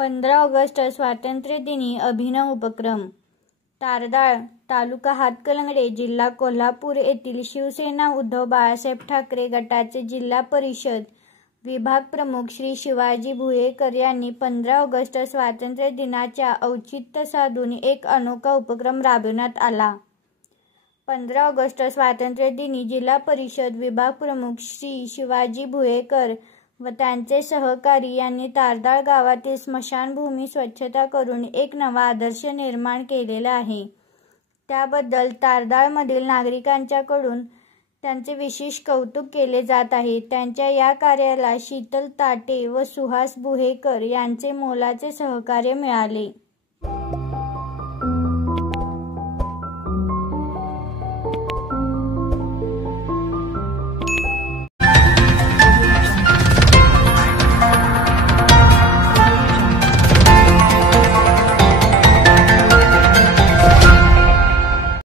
15 August स्वातंत्र्यदिनी अभिनव उपक्रम. तारदाळ, तालुका हातकणंगले, जिल्हा कोल्हापूर येथील शिवसेना उद्धव बाळासाहेब ठाकरे गटाचे जिल्हा परिषद विभाग प्रमुख श्री शिवाजी भुयेकर यांनी 15 ऑगस्ट स्वातंत्र्य दिनाच्या औचित्य साधून एक अनोखा उपक्रम राबविण्यात आला. 15 ऑगस्ट स्वातंत्र्य दिनी जिल्हा परिषद विभाग प्रमुख श्री शिवाजी भुयेकर व त्यांचे सहकारी यांनी तारदाळ गावातील स्मशानभूमी स्वच्छता करून एक नवा आदर्श निर्माण केलेला आहे. त्याबद्दल तारदाळमधील नागरिकांच्याकडून त्यांचे विशेष कौतुक केले जात आहे. त्यांच्या या कार्याला शीतल ताटे व सुहास भुयेकर यांचे मोलाचे सहकार्य मिळाले.